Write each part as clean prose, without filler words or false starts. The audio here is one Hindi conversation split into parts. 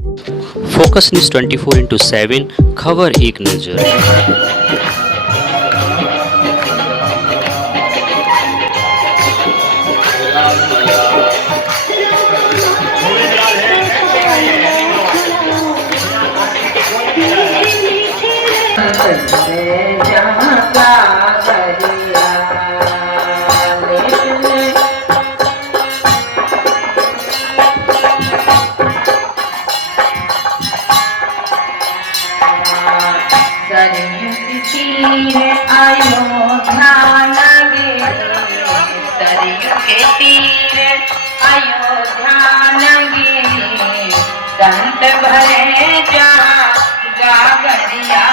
फोकस न्यूज 24/7 खबर एक नज़र। अयोध्या लगे सरयू के तीर अयोध्या लगे संत भरे जा गागरिया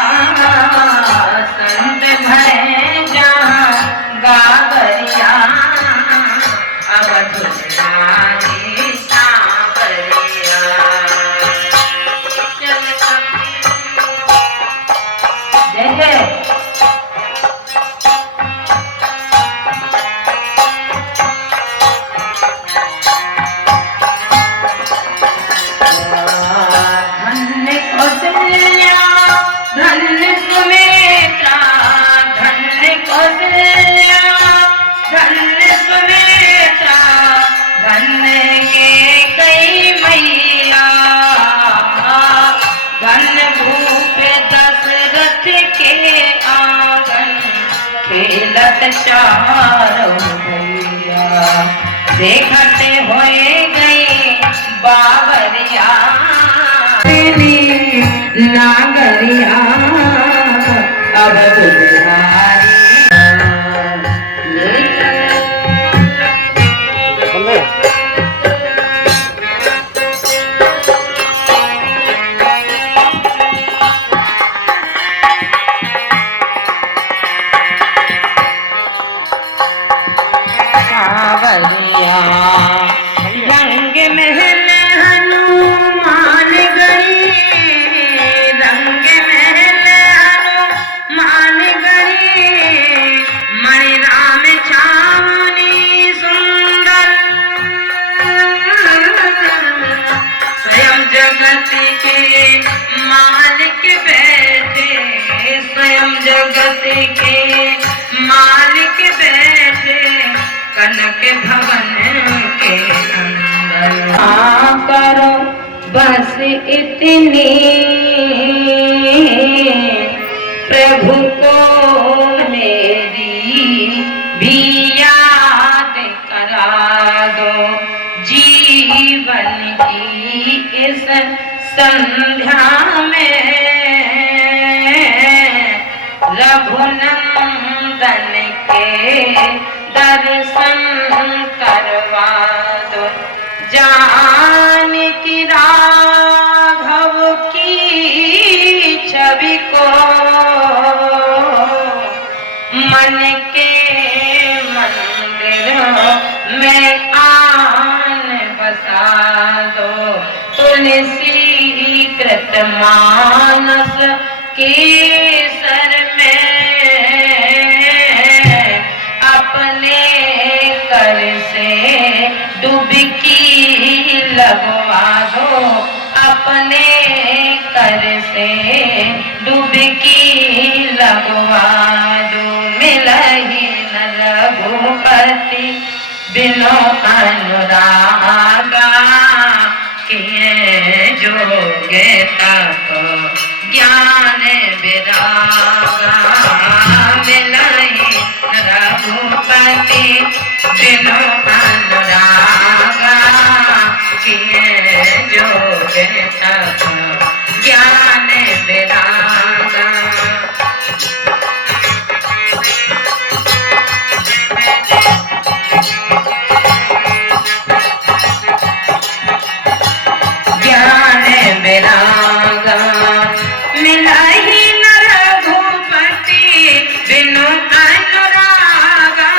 संत भरे जा गागरिया अवधुत रानी सांवरिया। जय जय चारों भैया देखते होए गए बाबरिया नागरिया अब दुल्हारी। रंग महल हनुमान गढ़ी रंग महल हनुमान गढ़ी मणि राम छावनी सुंदर स्वयं जगत के मालिक बैठे स्वयं जगत के मालिक बैठे कनक भवन के अंदर। करो बस इतनी प्रभु को मेरी भी याद करा दो जीवन की इस संध्या में रघुनंदन के दर्शन करवा दो जानकी राघव की छवि को मन के मंदिर में आन बसा दो तुलसी कृत मानस केसर में अपने कर से डुबकी लगवा दो अपने कर से डुबकी लगवा दो मिलहि न रघुपति बिनु अनुरागा किए जोगे तप ज्ञान विरागा मिलहि रघुपति बिनु अनुरागा किए जोग तप ज्ञान विरागा। ज्ञान विरागा मिलहि न रघुपति बिनु अनुरागा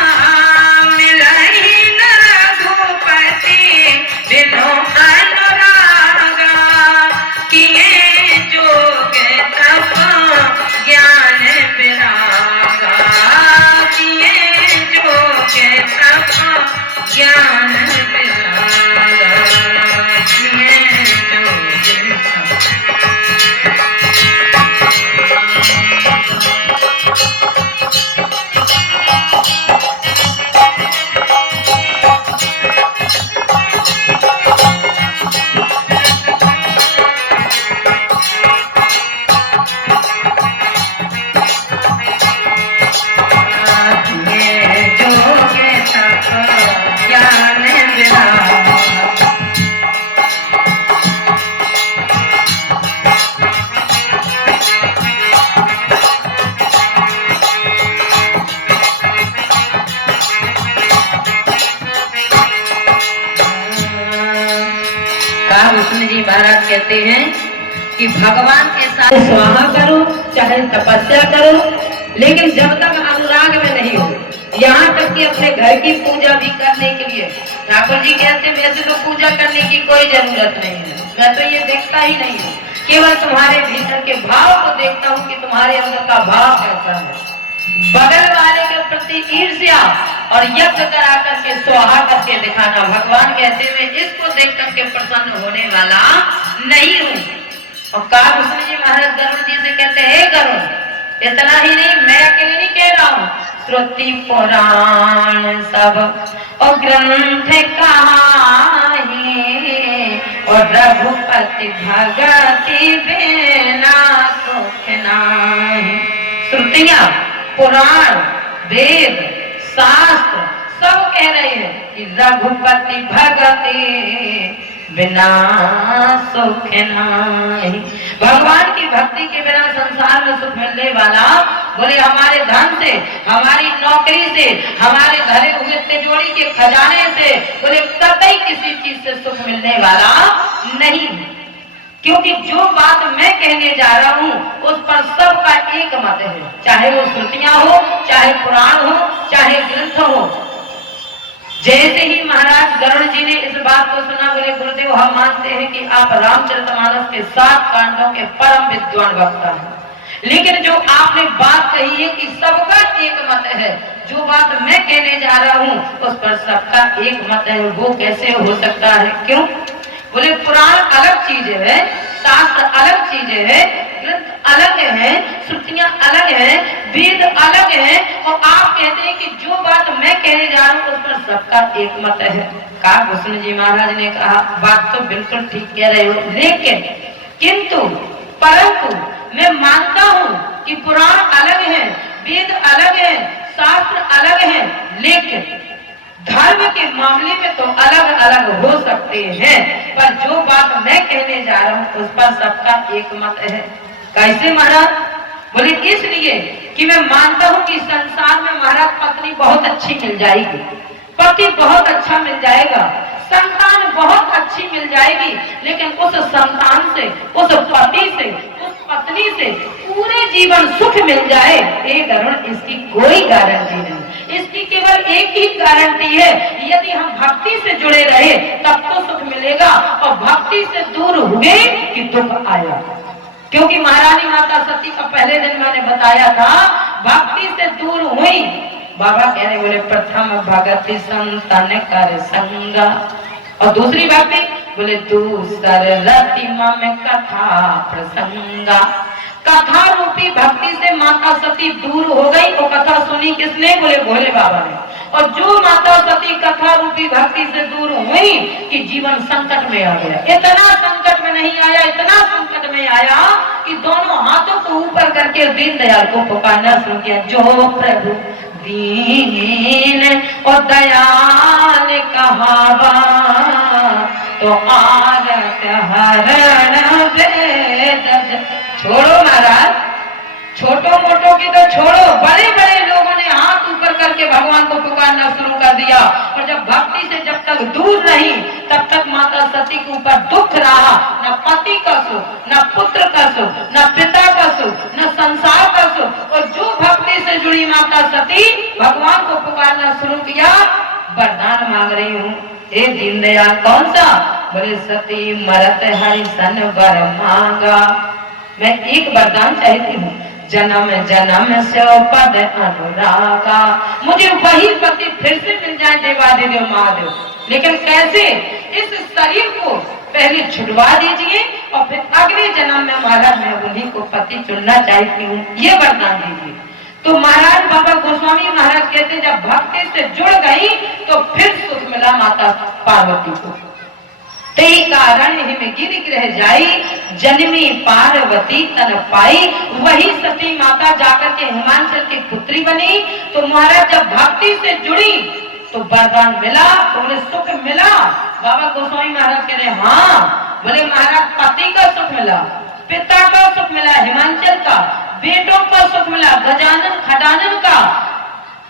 मिलहि न रघुपति बिनु अनुरागा कहते हैं कि भगवान के साथ स्वाहा करो, चाहे तपस्या करो, लेकिन जब तक अनुराग में नहीं हो, यहाँ तक कि अपने घर की पूजा भी करने के लिए ठाकुर जी कहते हैं वैसे तो पूजा करने की कोई जरूरत नहीं है, मैं तो ये देखता ही नहीं हूँ, केवल तुम्हारे भीतर के भाव को देखता हूँ कि तुम्हारे अंदर का भाव कैसा है। बगल वाले के प्रति ईर्ष्या और यज्ञ करा करके स्वाहा करके दिखाना, भगवान कहते हैं मैं इसको देख करके प्रसन्न होने वाला नहीं हूँ। और कालभूषण जी महाराज गरुड़ जी से कहते हैं, हे गरुड़, इतना ही नहीं, मैं अकेले नहीं कह रहा हूँ, श्रुति पुराण सब और ग्रंथ कहानी और रघुपति भगति बिना सुख नाही। श्रुतियां, पुराण, वेद, शास्त्र सब कह रहे हैं कि रघुपति भगति बिना सुख नाही। भगवान की भक्ति के बिना संसार में सुख मिलने वाला, बोले हमारे धन से, हमारी नौकरी से, हमारे धरे हुए तिजोरी के खजाने से, बोले कतई किसी चीज से सुख मिलने वाला नहीं। क्योंकि जो बात मैं कहने जा रहा हूँ उस पर सबका एक मत है, चाहे वो श्रुतियां हो, चाहे पुराण हो, चाहे ग्रंथ हो। जैसे ही महाराज गरुड़ जी ने इस बात को सुना, बोले गुरुदेव हम मानते हैं कि आप रामचरितमानस के 7 कांडों के परम विद्वान वक्ता हैं, लेकिन जो आपने बात कही है कि सबका एक मत है, जो बात मैं कहने जा रहा हूँ उस पर सबका एक मत है, वो कैसे हो सकता है? क्यों? बोले पुराण अलग चीज है, शास्त्र अलग चीज है, ग्रंथ अलग है, श्रुतियां अलग है, वेद अलग है, और आप कहते हैं कि जो बात मैं कहने जा रहा हूँ उस पर सबका एक मत है। कालभूषण जी महाराज ने कहा बात तो बिल्कुल ठीक कह रहे हो, लेकिन किंतु परंतु मैं मानता हूँ कि पुराण अलग है, वेद अलग है, शास्त्र अलग है, लेकिन धर्म के मामले में तो अलग अलग हो सकते हैं, पर जो बात मैं कहने जा रहा हूँ उस पर सबका एक मत है। कैसे महाराज? बोले इसलिए कि मैं मानता हूँ कि संसार में महाराज पत्नी बहुत अच्छी मिल जाएगी, पति बहुत अच्छा मिल जाएगा, संतान बहुत अच्छी मिल जाएगी, लेकिन उस संतान से, उस पति से, उस पत्नी से पूरे जीवन सुख मिल जाए, ये गरुड़ इसकी कोई गारंटी नहीं। इसकी केवल एक ही गारंटी है, यदि हम भक्ति से जुड़े रहे तब तो सुख मिलेगा, और भक्ति से दूर हुए कि दुख आया। क्योंकि महारानी माता सती का पहले दिन मैंने बताया था, भक्ति से दूर हुई, बाबा कहने बोले प्रथम भगति संतन कर संगा, और दूसरी भक्ति बोले दूसर रति मम कथा प्रसंगा। कथा रूपी भक्ति से माता सती दूर हो गई, और कथा सुनी किसने? बोले भोले बाबा ने। और जो माता सती कथा रूपी भक्ति से दूर हुई कि जीवन संकट में आ गया। इतना संकट में नहीं आया, इतना संकट में आया कि दोनों हाथों को ऊपर करके दीनदयाल को पुकारना शुरू किया, जो प्रभु दीन और दयाल कहावा तो आरत हरण वेद। छोड़ो महाराज, छोटो मोटो की तो छोड़ो, बड़े बड़े लोगों ने हाथ ऊपर करके भगवान को पुकारना शुरू कर दिया, और जब भक्ति से जब तक दूर नहीं तब तक माता सती के ऊपर दुख रहा, न पति का सुख, न पुत्र का सुख, न पिता का सुख, न संसार का सुख। और जो भक्ति से जुड़ी माता सती भगवान को पुकारना शुरू किया, वरदान मांग रही हूँ हे दीनदयाल। कौन सा? बोले सती मरत हरि सन वर मांगा। मैं एक वरदान चाहती हूँ, जन्म जन्म से पद अनुरागा। मुझे वही पति फिर से मिल जाए देवादिदेव महादेव, लेकिन कैसे? इस शरीर को पहले छुड़वा दीजिए और फिर अगले जन्म में महाराज मैं उन्हीं को पति चुनना चाहती हूँ, ये वरदान दीजिए। तो महाराज बाबा गोस्वामी महाराज कहते हैं जब भक्ति से जुड़ गई तो फिर सुख मिला माता पार्वती को। तेई कारण हिम गिर ग्रह जाई, जन्मी पार्वती तन पाई। वही सती माता जाकर के हिमांचल की पुत्री बनी। तो महाराज जब भक्ति से जुड़ी तो वरदान मिला, तो उन्हें सुख मिला। बाबा गोस्वामी महाराज कह रहे हाँ, बोले महाराज पति का सुख मिला, पिता का सुख मिला, हिमांचल का, बेटों का सुख मिला, गजानन खजानन का,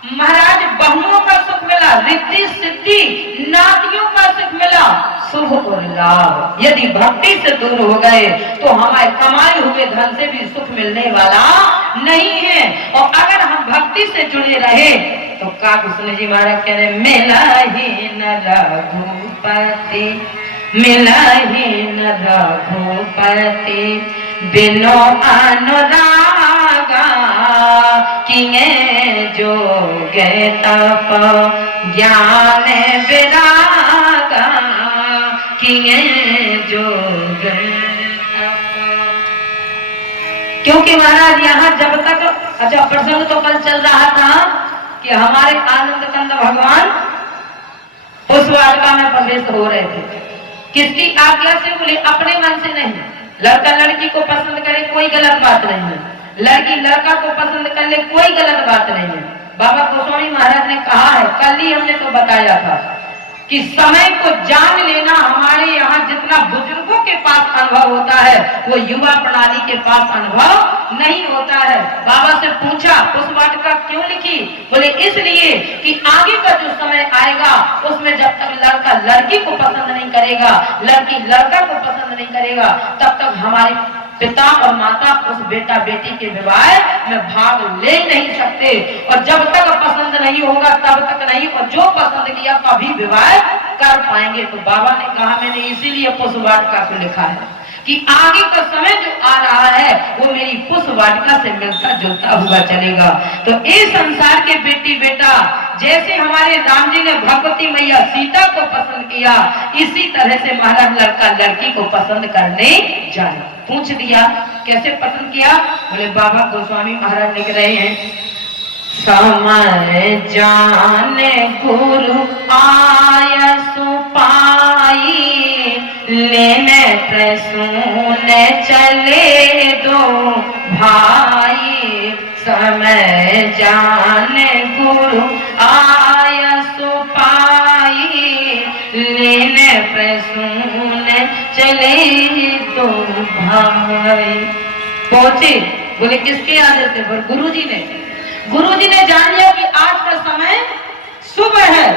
महाराज बहुओं का सुख मिला, रिद्धि सिद्धि नातियों का सुख मिला, शुभ और लाभ। यदि भक्ति से दूर हो गए तो हमारे कमाए हुए धन से भी सुख मिलने वाला नहीं है। और अगर हम भक्ति से जुड़े रहे तो काकुशल जी महाराज कह रहे, मिला ही न रघुपति, मिला ही न रघुपति, बिनो अनुरागा, किए जोग तप ज्ञान विरागा, किए जोग तप। क्योंकि महाराज यहाँ जब तक, अच्छा प्रसंग तो कल चल रहा था कि हमारे आनंद कंद भगवान उस वाटिका में प्रवेश हो रहे थे। किसकी आज्ञा से? बोले अपने मन से नहीं। लड़का लड़की को पसंद करे कोई गलत बात नहीं है, लड़की लड़का को पसंद कर ले कोई गलत बात नहीं है। बाबा गोस्वामी महाराज ने कहा है, कल ही हमने तो बताया था कि समय को जान लेना हमारे यहाँ जितना बुजुर्गों के पास अनुभव होता है वो युवा प्रणाली के पास अनुभव नहीं होता है। बाबा से पूछा उस वाटिका क्यों लिखी? बोले इसलिए कि आगे का जो समय आएगा उसमें जब तक लड़का लड़की को पसंद नहीं करेगा, लड़की लड़का को पसंद नहीं करेगा, तब तक हमारे पिता और माता उस बेटा बेटी के विवाह में भाग ले नहीं सकते। और जब तक पसंद नहीं होगा तब तक नहीं, और जो पसंद किया तभी विवाह कर पाएंगे। तो बाबा ने कहा, मैंने इसीलिए पुष्प वाटिका को लिखा है कि आगे का समय जो आ रहा है वो मेरी पुष्प वाटिका से मिलता जुलता हुआ चलेगा। तो इस संसार के बेटी बेटा जैसे हमारे राम जी ने भगवती मैया सीता को पसंद किया, इसी तरह से महाराज लड़का लड़की को पसंद करने जाए। पूछ दिया कैसे पसंद किया? बोले बाबा गोस्वामी महाराज लिख रहे हैं, समय जाने गुरु आय सुपाई, लेने प्रसून चले दो भाई। समय जाने गुरु आय सुपाई, लेने प्रसून चले दो भाई। पहुंचे, बोले किसके आदेश से? बोले गुरुजी ने। गुरुजी ने जान लिया कि आज का समय शुभ है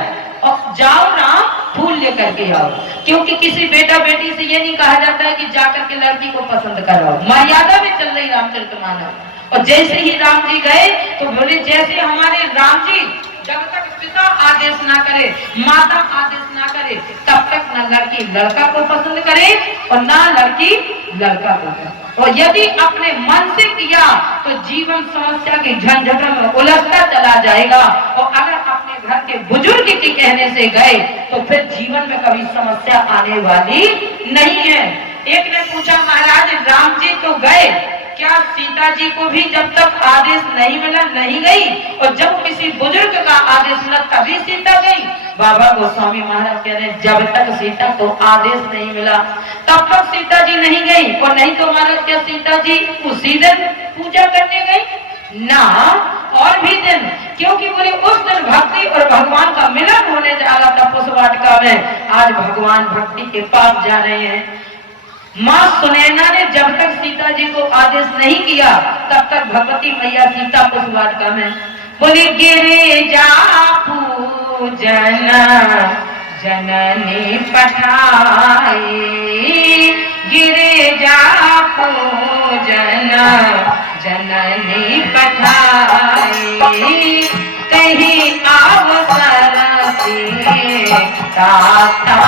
और जाओ राम फूल लेकर के आओ। क्योंकि किसी बेटा बेटी से ये नहीं कहा जाता है कि जाकर के लड़की को पसंद कराओ, मर्यादा में चल रही रामचरितमानस। और जैसे ही राम जी गए तो बोले जैसे हमारे राम जी जब तक पिता आदेश ना करे, माता आदेश ना करे, तब तक ना लड़की लड़का को पसंद करे और ना लड़की लड़का को। और यदि अपने मन से किया तो जीवन समस्या की झंझट में उलझता चला जाएगा। और अगर अपने घर के बुजुर्ग के कहने से गए तो फिर जीवन में कभी समस्या आने वाली नहीं है। एक ने पूछा, महाराज राम जी तो गए, क्या सीता जी को भी जब तक आदेश नहीं मिला नहीं गई? और जब किसी बुजुर्ग का आदेश मिला तभी सीता गई? बाबा गोस्वामी महाराज कह रहे, जब तक सीता को आदेश नहीं मिला तब तक सीता जी नहीं गई। और नहीं तो महाराज क्या सीता जी उसी दिन पूजा करने गई ना, और भी दिन? क्योंकि बोले उस दिन भक्ति और भगवान का मिलन होने जा रहा था पुष्प वाटिका में। आज भगवान भक्ति के पास जा रहे हैं। माँ सुनैना ने जब तक सीता जी को आदेश नहीं किया तब तक भगवती मैया सीता पुष्प वाटिका में। बोले गिरिजा पूजन जननी पठाई, गिरिजा पूजन जननी पठाई, कहीं अवसर से राता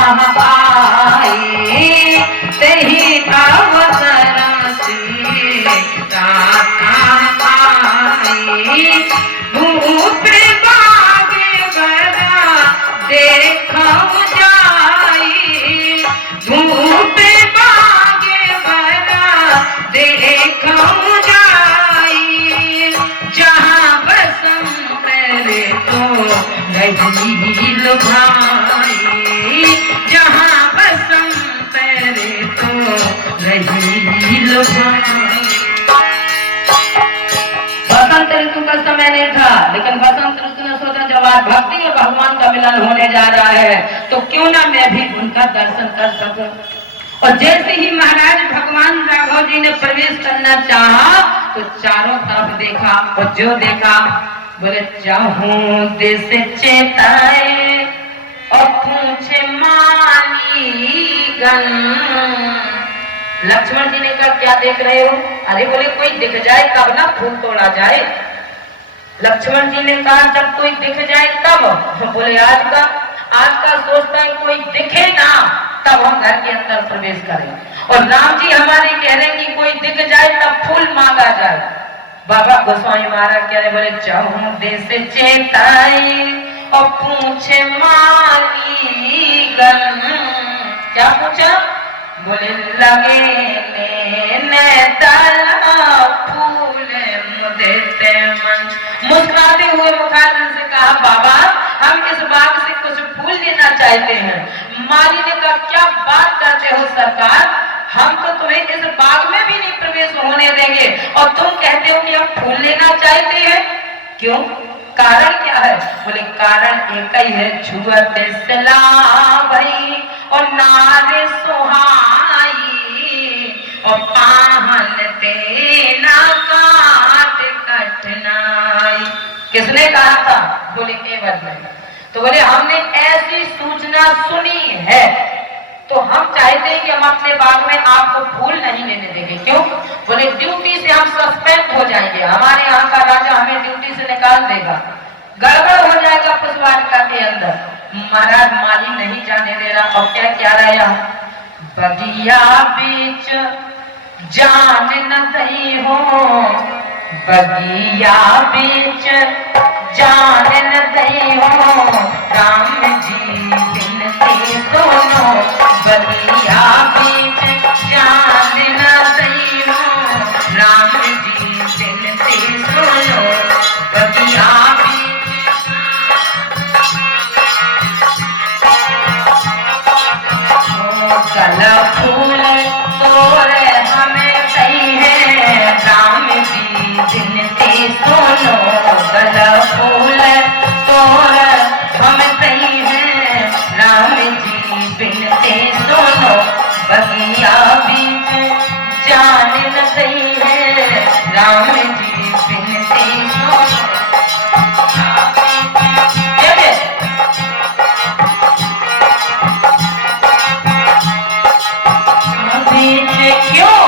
आई, कहीं अवसर से राता आई। धूप बागे बड़ा देखो जाई, धूप बागे बड़ा देखो जाई। जहाँ बसंत रे तो रही लुभाई, जहाँ बसंत रे तो रही लुभाई। बसंत ऋतु का समय नहीं था, लेकिन बसंत ऋतु ने सोचा जब आज भक्ति और भगवान का मिलन होने जा रहा है तो क्यों ना मैं भी उनका दर्शन कर सकूं। और जैसे ही महाराज भगवान राघव जी ने प्रवेश करना चाहा तो चारों तरफ देखा, और जो देखा बोले चाहूं दिस चेताए और पूछे मालीगण। लक्ष्मण जी ने कहा क्या देख रहे हो? अरे बोले कोई दिख जाए तब ना फूल तोड़ा जाए। लक्ष्मण जी ने कहा जब कोई दिख जाए तब? बोले आज का सोचता है कोई दिखे ना तब हम घर के अंदर प्रवेश करें। और राम जी हमारे कह रहे हैं कि कोई दिख जाए तब फूल मांगा जाए। बाबा गोस्वामी महाराज कह रहे बोले चाहूं देश चेताई और पूछे मालीगण। क्या पूछा? बोले लगे ने ताला फूल मुदेते मन। मुस्कुराते हुए मुखारबिंद से कहा बाबा हम इस बाग से कुछ फूल लेना चाहते हैं। माली ने कहा क्या बात करते हो सरकार, हम तो तुम्हें इस बाग में भी नहीं प्रवेश होने देंगे और तुम कहते हो कि हम फूल लेना चाहते हैं। क्यों? कारण क्या है? बोले कारण एक ही है, छुअत सला भई और नारे सुहाई और पाहन तेना काट कठनाई। किसने कहा था? बोले केवल ने। तो बोले हमने ऐसी सूचना सुनी है तो हम चाहते हैं कि हम अपने बाग में आपको फूल नहीं लेने देंगे। क्यों? बोले ड्यूटी से हम सस्पेंड हो जाएंगे, हमारे यहाँ का राजा हमें ड्यूटी से निकाल देगा, गड़बड़ हो जाएगा पुष्पवाटिका के अंदर। महाराज माली नहीं जाने दे रहा। और क्या क्या रहा? बगिया बीच जान न दई हो, बगिया बीच जान न दई हो, राम जी बिनती सुनो, बगिया बीच जान न दई हो, राम जी बिनती सुनो, बगिया कला फूल तोरे हमें सही है, राम जी बिनती सुनो, कला फूल तोरे हमें सही है, राम जी बिनती सुनो, बगिया बीच जान न सही है, राम जी बिनती सुनो। क्यों?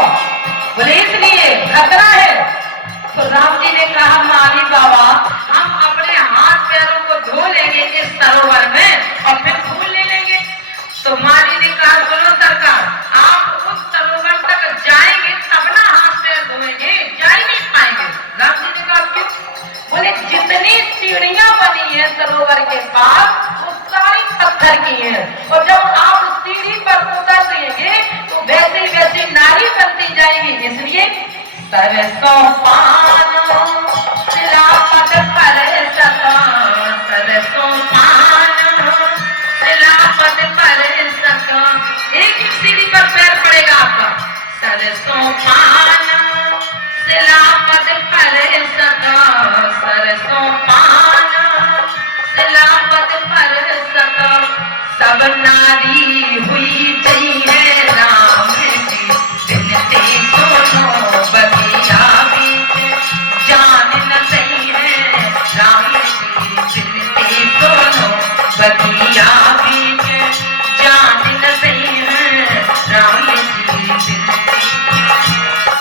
बोले इसलिए खतरा है। तो राम जी ने कहा माली बाबा हम अपने हाथ पैरों को धो लेंगे इस सरोवर में और फिर फूल ले लेंगे। तो माली ने कहा सुनो सरकार, आप उस सरोवर तक जाएंगे तब ना हाथ पैर धोएंगे, जा ही नहीं पाएंगे। राम जी ने कहा क्यों? बोले जितनी सीढ़ियां बनी है सरोवर के पास वो सारी पत्थर की है और जब आप सीढ़ी पर उतरेंगे तो वैसी वैसी नारी बनती जाएगी। इसलिए सरसों पानो सिलापत पर सका, सरसों पानो सिलापत पर सका, एक एक सीढ़ी पर पैर पड़ेगा आपका। सरसों पानो सिलापत पर सका, सरसों पानो सिलापत पर सका, सब नारी हुई चाहिए राम जी बिनती सुनो, बगिया बीच जान न सही है, राम जी बिनती सुनो, बगिया बीच जान न सही है, राम जी बिनती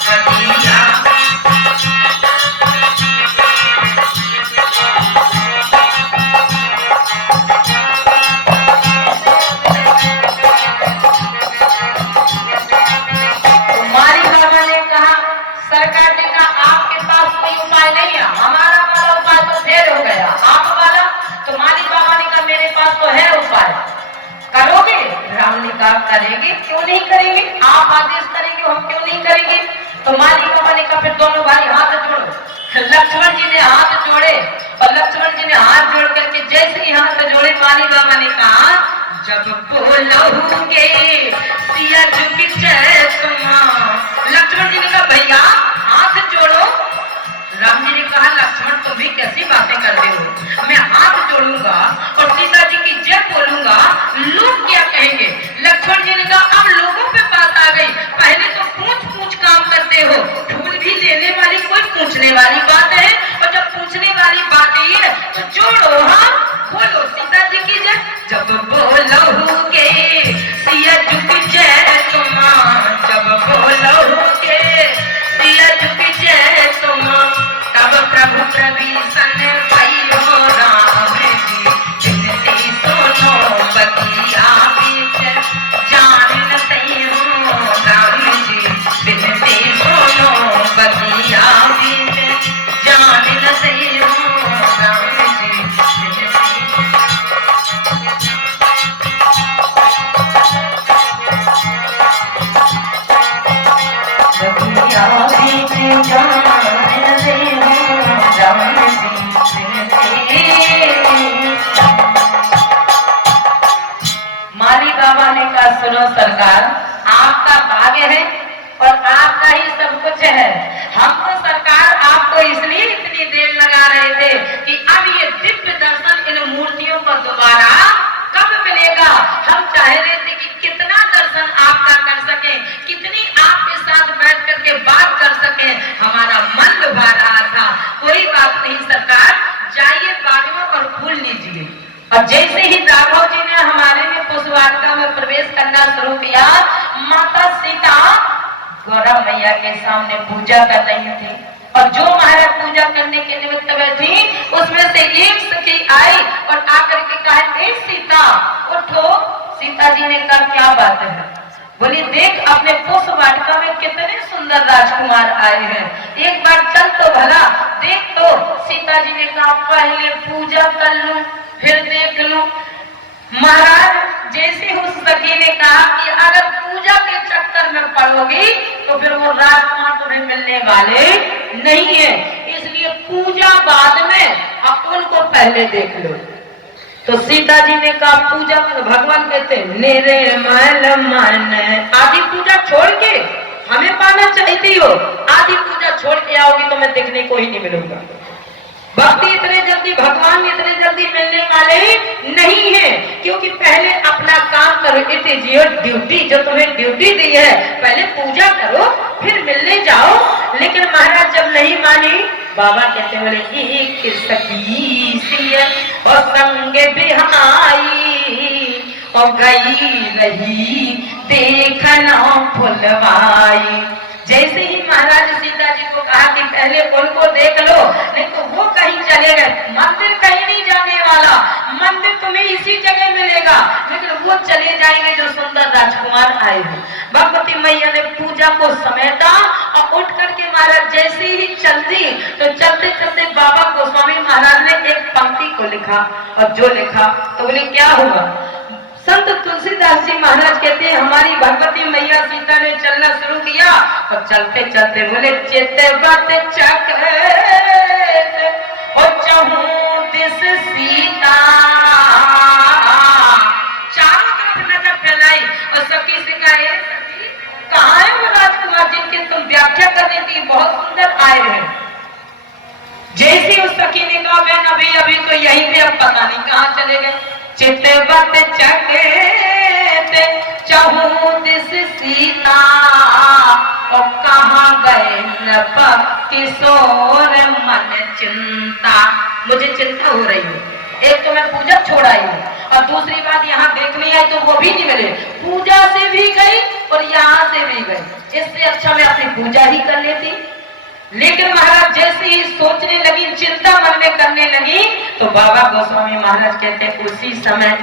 बगिया। सरकार ने कहा आपके पास कोई उपाय नहीं है, हमारा वाला उपाय तो फेल हो गया, आप वाला। तो माली बाबा ने कहा मेरे पास तो है उपाय, करोगे? राम ने कहा करेंगे, क्यों नहीं करेंगे, आप आदेश करेंगे हम क्यों नहीं करेंगे। तो माली बाबा ने कहा फिर दोनों भाई हाथ जोड़ो। लक्ष्मण जी ने हाथ जोड़े और लक्ष्मण जी ने हाथ जोड़ करके जैसे ही हाथ जोड़े माली बाबा ने कहा जब बोलोगे सिया झुक जाए तुमा। लक्ष्मण जी ने कहा भैया हाथ जोड़ो। राम जी ने कहा लक्ष्मण तुम भी कैसी बातें करते हो, मैं हाथ जोड़ूंगा और सीता जी की जय बोलूंगा, लोग क्या कहेंगे। लक्ष्मण जी ने कहा अब लोगों पे बात आ गई, पहले तो पूछ पूछ काम करते हो, फूल भी लेने वाली कोई पूछने वाली बात है और जब पूछने वाली बातें बोलोगे सिया झुक जाए तुम, जब बोलोगे सिया झुक जाए तुम, तब प्रभु प्रवीषण भयो राम जी, बिनती सुनो बगिया बीच, जान न सहो राम जी, बिनती सुनो बगिया बीच, जान न सहो राम जी, बगिया बीच जान न सहो राम जी, माली बाबा ने कहा सुनो सरकार, आपका भाग्य है और आपका ही सब कुछ है। हम तो सरकार आपको इसलिए इतनी देर लगा रहे थे कि अब ये दिव्य दर्शन इन मूर्तियों को दोबारा कब मिलेगा। हम चाह रहे थे कि कितना दर्शन आपका कर सके, कितनी आपके साथ बैठ करके बात कर सके, हमारा मन लुभा रहा था। कोई बात नहीं सरकार, जाइए बाग में और फूल लीजिए। और जैसे ही राघव जी ने हमारे में पुष्पवाटिका में प्रवेश करना शुरू किया, माता सीता गौरा मैया के सामने पूजा कर रही थी और जो महाराज पूजा करने के निमित्त बैठी, उसमें से एक सखी आई और आकर के कहा, ए सीता उठो। सीता जी ने कहा क्या बात है? बोली देख अपने पुष्पवाटिका में कितने सुंदर राजकुमार आए हैं, एक बार चल तो भला देख। तो सीता जी ने कहा पहले पूजा कर लूं फिर देख लूं। महाराज जैसे उस सखी ने कहा कि अगर पूजा के चक्कर में पड़ोगी तो फिर वो राजकुमार तुम्हें मिलने वाले नहीं है, इसलिए पूजा बाद में अब उनको पहले देख लो। तो सीता जी ने कहा पूजा में भगवान कहते निर्मल मन, आदि पूजा छोड़ के हमें पाना चाहती हो, आदि पूजा छोड़ के आओगी तो मैं देखने को ही नहीं मिलूंगा। भक्ति इतने जल्दी, भगवान इतने जल्दी मिलने वाले नहीं है, क्योंकि पहले अपना काम करो। इट इज योर ड्यूटी, जो तुम्हें ड्यूटी दी है पहले पूजा करो फिर मिलने जाओ। लेकिन महाराज जब नहीं मानी, बाबा कहते बोले एक सखी सी और संग बिहाई और गई रही देखना फुलवाई। जैसे ही महाराज सीता जी को कहा कि पहले उनको देख लो, नहीं तो वो कहीं चले गए, मंदिर कहीं नहीं जाने वाला, मंदिर तुम्हें इसी जगह मिलेगा, लेकिन वो चले जाएंगे जो सुंदर राजकुमार आए हैं। भगवती मैया ने पूजा को समेटा और उठ करके महाराज जैसे ही चलती, तो चलते चलते बाबा गोस्वामी महाराज ने एक पंक्ति को लिखा, और जो लिखा तो बोले क्या हुआ। संत तुलसीदास जी महाराज कहते हैं हमारी भगवती मैया सीता ने चलना शुरू किया, तो चलते चलते बोले चितवत चक्र और चहूं दिस सीता, चारों तरफ नजर फैलाई और सखी से कहे कहाँ है वो राजकुमार जिनकी तुम व्याख्या कर रही थी, बहुत सुंदर आए हैं। जैसे उस सखी ने कहा बहन अभी अभी तो यहीं पे, अब पता नहीं कहाँ चले गए। चितवत चके चहूं दिस सीता और कहाँ गए नभ किशोर मन चिंता। मुझे चिंता हो रही है, एक तो मैं पूजा छोड़ आई हूँ और दूसरी बात यहाँ देखने आई तो वो भी नहीं मिले, पूजा से भी गई और यहाँ से भी गई, इससे अच्छा मैं अपनी पूजा ही कर लेती। लेकिन महाराज जैसे ही सोचने लगी, चिंता मन में करने लगी, तो बाबा गोस्वामी महाराज कहते उसी समय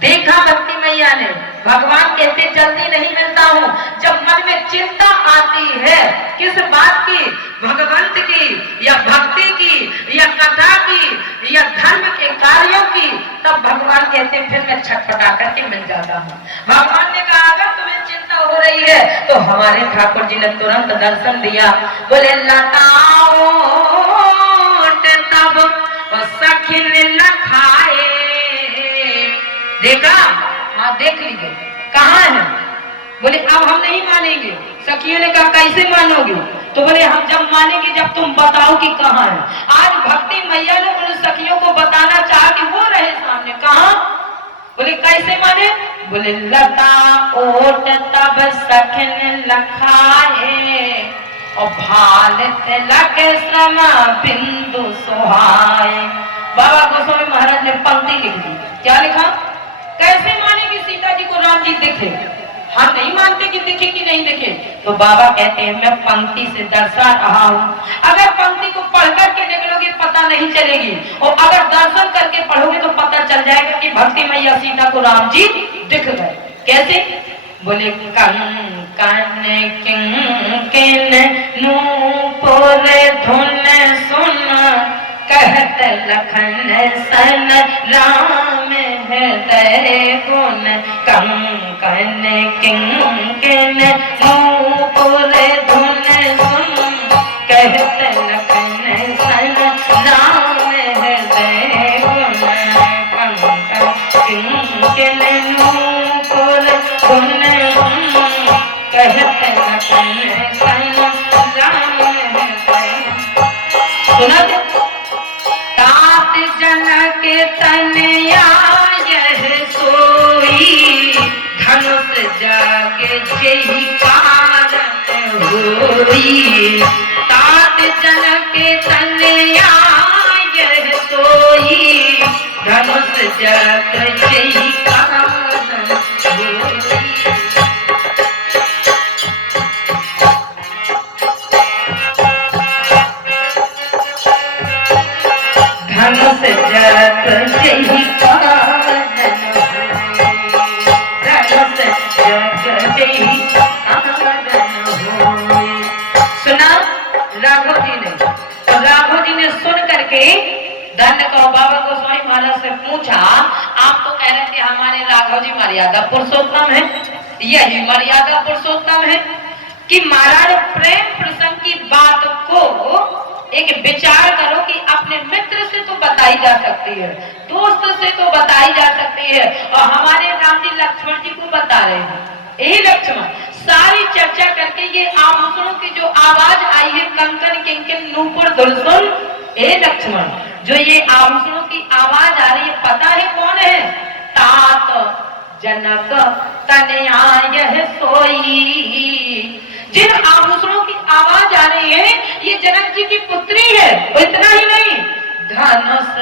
देखा भक्ति मैया ने, भगवान कहते जल्दी नहीं मिलता हूँ। जब मन में चिंता आती है किस बात की, भगवंत की या भक्ति की या कथा की या धर्म के कार्यों की, तब भगवान कहते फिर मैं छटपटा करके मिल जाता हूँ। भगवान ने कहा अगर तुम्हें चिंता हो रही है तो हमारे ठाकुर जी ने तुरंत दर्शन दिया, बोले लताओ तब सखिन लखाए। देखा, हाँ देख लीजिए कहाँ है। बोले अब हम नहीं मानेंगे। सखियों ने कहा कैसे मानोगे? तो बोले हम जब मानेंगे जब तुम बताओ कि कहाँ है। आज भक्ति मैया ने उन सखियों को बताना चाहा कि वो रहे सामने, कहाँ? बोले कैसे माने? बोले लता ओट तब सखिन लखाए और भाल तिलक श्रम बिंदु सुहाए। बाबा गोस्वामी महाराज ने पंक्ति लिख दी। क्या लिखा? कैसे माने कभी सीता जी को राम जी दिखे? हाँ, नहीं मानते कि दिखे कि नहीं दिखे। तो बाबा कहते हैं मैं पंक्ति से दर्शा रहा हूँ। अगर पंक्ति को पढ़ करके निकलोगे पता नहीं चलेगी, और अगर दर्शन करके पढ़ोगे तो पता चल जाएगा कि भक्ति मैया सीता को राम जी दिख गए। कैसे? बोले कंकन किंकिन नूपुर धुन सुन कहत लखन सन राम हृदय गुण। कंकन किंकिन नूपुर धुन सुन कहत लखन सन राम हृदय गुण। कंकन किंकिन नूपुर धुन सुन कहत लखन सन राम हृदय। सुना? तात जनक तनया यह सोई धनुष जग जेहि कारण होई। तात जनक तनया यह सोई धनुष जग जेहि कारण होई। धनुष जग जेहि कारण होई। धनुष जग जेहि कारण होई। सुना राघव जी ने? तो राघव जी ने सुन करके धन्य को बाबा गोस्वामी महाराज से पूछा, आप तो कह रहे थे हमारे राघव जी मर्यादा पुरुषोत्तम है, यही मर्यादा पुरुषोत्तम है कि महाराज प्रेम प्रसंग की बात को एक विचार करो कि अपने मित्र से तो बताई जा सकती है, दोस्त से तो बताई जा सकती है, और हमारे राम जी लक्ष्मण जी को बता रहे हैं। यही लक्ष्मण सारी चर्चा करके ये आभूषणों की जो आवाज आई है कंकन किंकिन नूपुर धुन सुन, ए लक्ष्मण जो ये आभूषणों की आवाज आ रही है पता है कौन है? तात जनक तनया यह सोई। जिन आभूषणों की आवाज आ रही है ये जनक जी की पुत्री है। और इतना ही नहीं, धनुष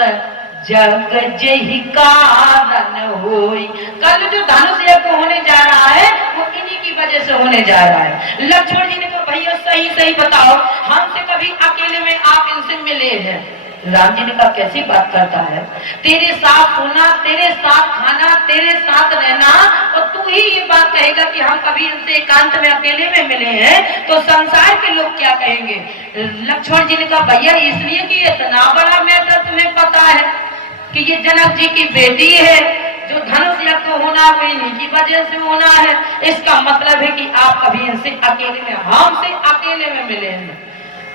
जग जेहि कारण होई। कल जो धनुष यज्ञ होने जा रहा है वो इन्हीं की वजह से होने जा रहा है। लक्ष्मण जी ने कहा भैया सही सही बताओ, हमसे कभी अकेले में आप इनसे मिले हैं? राम जी ने कहा कैसी बात करता है, तेरे साथ सोना, तेरे साथ खाना, तेरे साथ रहना, और तू ही ये बात कहेगा कि हम कभी इनसे एकांत में अकेले में मिले हैं तो संसार के लोग क्या कहेंगे? लक्ष्मण जी ने कहा भैया इसलिए कि इतना बड़ा मैटर तुम्हें पता है कि ये जनक जी की बेटी है, जो धनुष यज्ञ होना वो इन्हीं की वजह से होना है। इसका मतलब है कि आप कभी इनसे अकेले में, हमसे अकेले में मिले हैं।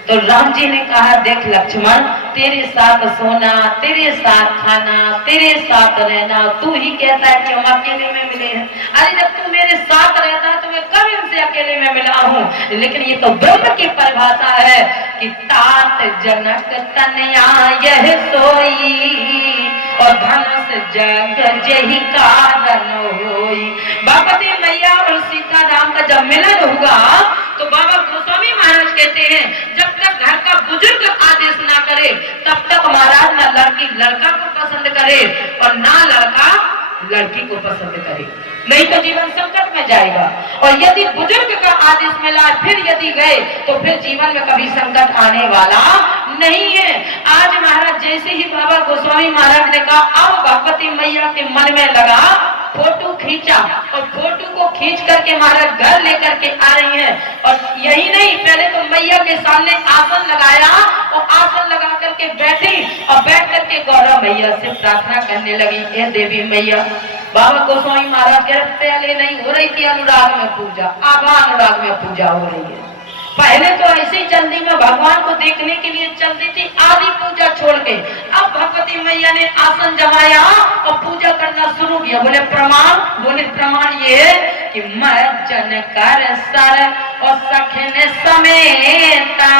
तो राम जी ने कहा देख लक्ष्मण, तेरे साथ सोना, तेरे साथ खाना, तेरे साथ रहना, तू ही कहता है कि हम अकेले में मिले हैं। अरे जब तू मेरे साथ रहता है तो मैं कब इनसे अकेले में मिला हूँ? लेकिन ये तो ब्रह्म की परिभाषा है कि तात जनक तनया यह सोई और धनुष जग जेहि कारण होई। भगवती मैया और सीता राम का जब मिलन हुआ तो बाबा गोस्वामी महाराज कहते हैं जब तक घर का बुजुर्ग आदेश ना करे तब तक महाराज ना लड़की लड़का को पसंद करे और ना लड़का लड़की को पसंद करे, नहीं तो जीवन संकट में जाएगा। और यदि बुजुर्ग का आदेश मिला फिर यदि गए तो फिर जीवन में कभी संकट आने वाला नहीं है। आज महाराज जैसे ही बाबा गोस्वामी महाराज ने कहा अब भगवती मैया के मन में लगा, फोटो खींचा और फोटो को खींच करके महाराज घर लेकर के आ रही हैं। और यही नहीं, पहले तो मैया के सामने आसन लगाया और आसन लगा करके बैठी और बैठ करके गौरव मैया से प्रार्थना करने लगी, ए देवी मैया। बाबा गोस्वामी महाराज कह रहे पहले नहीं हो रही थी अनुराग में पूजा, अब अनुराग में पूजा हो रही है। पहले तो ऐसे ही जल्दी में भगवान को देखने के लिए चलती थी आदि पूजा छोड़ के, अब भगवती मैया ने आसन जमाया और पूजा करना शुरू किया। बोले प्रमाण, बोले प्रमाण ये है कि मज्जन कर सर और सखन समेता।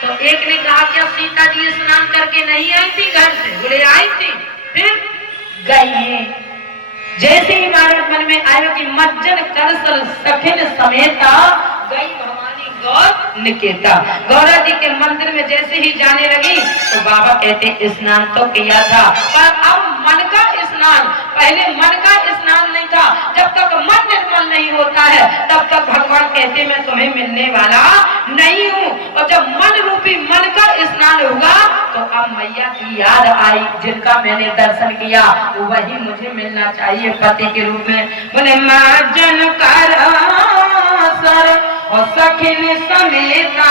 तो एक ने कहा क्या सीता जी स्नान करके नहीं आई थी घर से? बोले आई थी, फिर गई। जैसे ही महाराज मन में आया कि मज्जन कर सर सखन समेता गई भवानी गौर निकेता। गौरा जी के मंदिर में जैसे ही जाने लगी तो बाबा कहते स्नान तो किया था पर अब मन का स्नान, पहले मन का स्नान नहीं था। जब तक मन निर्मल नहीं होता है तब तक भगवान कहते मैं तुम्हें मिलने वाला नहीं हूँ। और जब मन रूपी मन का स्नान होगा तो अब मैया की याद आई, जिनका मैंने दर्शन किया वही मुझे मिलना चाहिए पति के रूप में। बोले मार्जन कर सर और सखिन समेता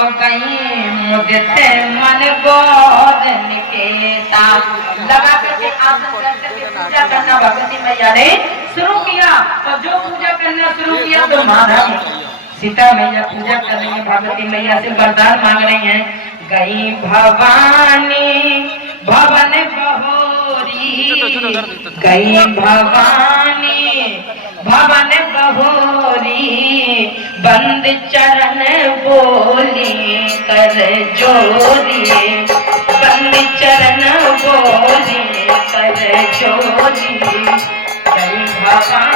और कहीं मुझते मन गोद निकेता। लगा करके आसन करके पूजा करना भगवती मैया ने शुरू किया। और जो पूजा करना शुरू किया तो माधव सीता मैया पूजा कर रही है, भगवती मैया से वरदान मांग रही हैं। गई भवानी भवन बहोरी, गई भवानी भवन बहोरी, बंद चरण बोली कर जोरी, बंद चरण बोली कर जोरी। गई भवानी